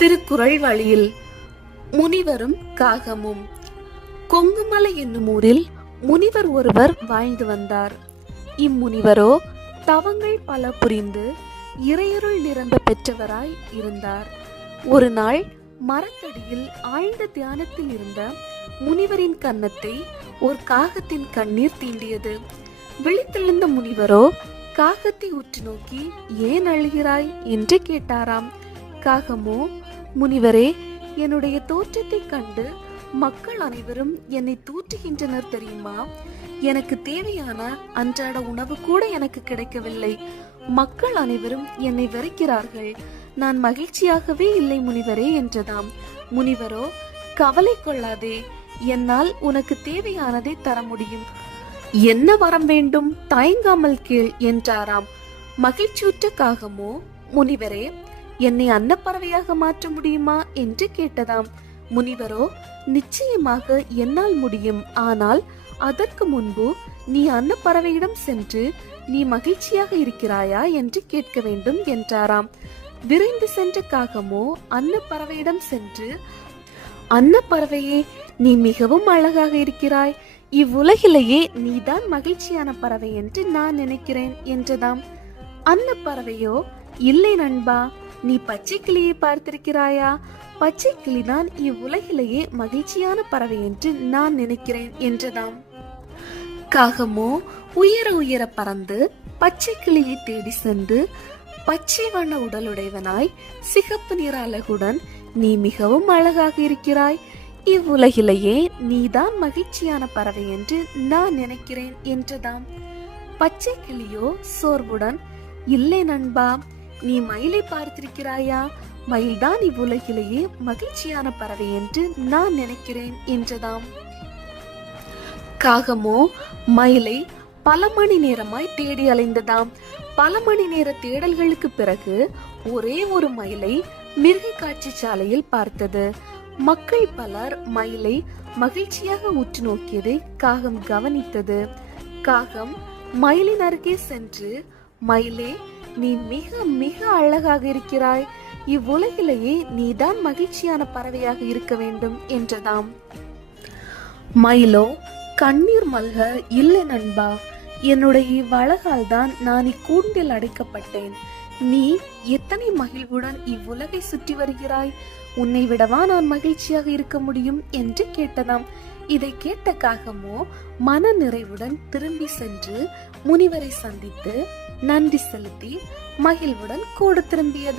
திருக்குறள் வழியில் முனிவரும் காகமும். கொங்குமலை என்னும் ஊரில் முனிவர் ஒருவர் வாழ்ந்து வந்தார். இம்முனிவரோ தவங்கள் பல புரிந்து இறையருள் நிரம்ப பெற்றவராய் இருந்தார். ஒரு நாள் மரத்தடியில் ஆழ்ந்த தியானத்தில் இருந்த முனிவரின் கன்னத்தை ஒரு காகத்தின் கண்ணீர் தீண்டியது. விழித்தெழுந்த முனிவரோ காகத்தை உற்று நோக்கி, ஏன் அழுகிறாய் என்று கேட்டாராம். காகமோ, முனிவரே, என்னுடைய தோற்றத்தை கண்டு மக்கள் அனைவரும் என்னை தூற்றுகின்றனர் தெரியுமா? எனக்கு தேவையான அன்றாட உணவு கூட எனக்கு கிடைக்கவில்லை. மக்கள் அனைவரும் என்னை வெறுக்கிறார்கள். நான் மகிழ்ச்சியாகவே இல்லை முனிவரே என்றதாம். முனிவரோ, கவலை கொள்ளாதே, என்னால் உனக்கு தேவையானதை தர முடியும். என்ன வரம் வேண்டும், தயங்காமல் கேள் என்றாராம். மகிழ்ச்சியுற்ற காகமோ, முனிவரே, என்னை அன்னப்பறவையாக மாற்ற முடியுமா என்று கேட்டதாம். முனிவரோ, நிச்சயமாக என்னால் முடியும். ஆனால் அதற்கு முன்பு நீ அன்னப்பறவையிடம் சென்று நீ மகிழ்ச்சியாக இருக்கிறாயா என்று கேட்க வேண்டும் என்றாராம். விரைந்து சென்ற காகமோ அன்னப்பறவையிடம் சென்று, அன்னப்பறவையே, நீ மிகவும் அழகாக இருக்கிறாய். இவ்வுலகிலேயே நீதான் மகிழ்ச்சியான பறவை என்று நான் நினைக்கிறேன் என்றதாம். அன்னப்பறவையோ, இல்லை நண்பா, நீ பச்சை கிளியை பார்த்திருக்கிறாயா? பச்சை கிளிதான் இவ்வுலகிலேயே மகிழ்ச்சியான பறவை என்று நான் நினைக்கிறேன் என்றதாம். காகமோ உயர உயர பறந்து பச்சை கிளியை தேடி சென்று, பச்சை வண்ண உடலுடையவனாய் சிகப்பு நிற அழகுடன் நீ மிகவும் அழகாக இருக்கிறாய். இவ்வுலகிலேயே நீதான் மகிழ்ச்சியான பறவை என்று நான் நினைக்கிறேன் என்றதாம். பச்சை கிளியோ சோர்வுடன், இல்லை நண்பா, நீ மயிலை பார்த்திருக்கிறாயா? மயில்தான் இவ்வுலகிலேயே மகிழ்ச்சியான பறவை என்று நான் நினைக்கிறேன் என்றதாம். காகமோ மயிலை பல மணி நேரமாய் தேடி அலைந்ததாம். பல மணி நேர தேடல்களுக்கு பிறகு ஒரே ஒரு மயிலை மிருக காட்சி சாலையில் பார்த்தது. மக்கள் பலர் மயிலை மகிழ்ச்சியாக உற்று நோக்கியதை காகம் கவனித்தது. காகம் மயிலின் அருகே சென்று, மயிலே, நீ மிக மிக அழகாக இருக்கிறாய். இவ்வுலகிலேயே நீதான் மகிழ்ச்சியான பறவையாக இருக்க வேண்டும் என்றதாம். மயிலோ கண்ணீர் மல்க, இல்லை நண்பா, என்னுடைய இவ்வழகால் தான் நான் இக்கூண்டில் அடைக்கப்பட்டேன். நீ எத்தனை மகிழ்வுடன் இவ்வுலகை சுற்றி வருகிறாய். உன்னை விடவா நான் மகிழ்ச்சியாக இருக்க முடியும் என்று கேட்டதாம். இதை கேட்ட காகமோ மன நிறைவுடன் திரும்பி சென்று முனிவரை சந்தித்து நன்றி செலுத்தி மகிழ்வுடன் கூடு திரும்பியது.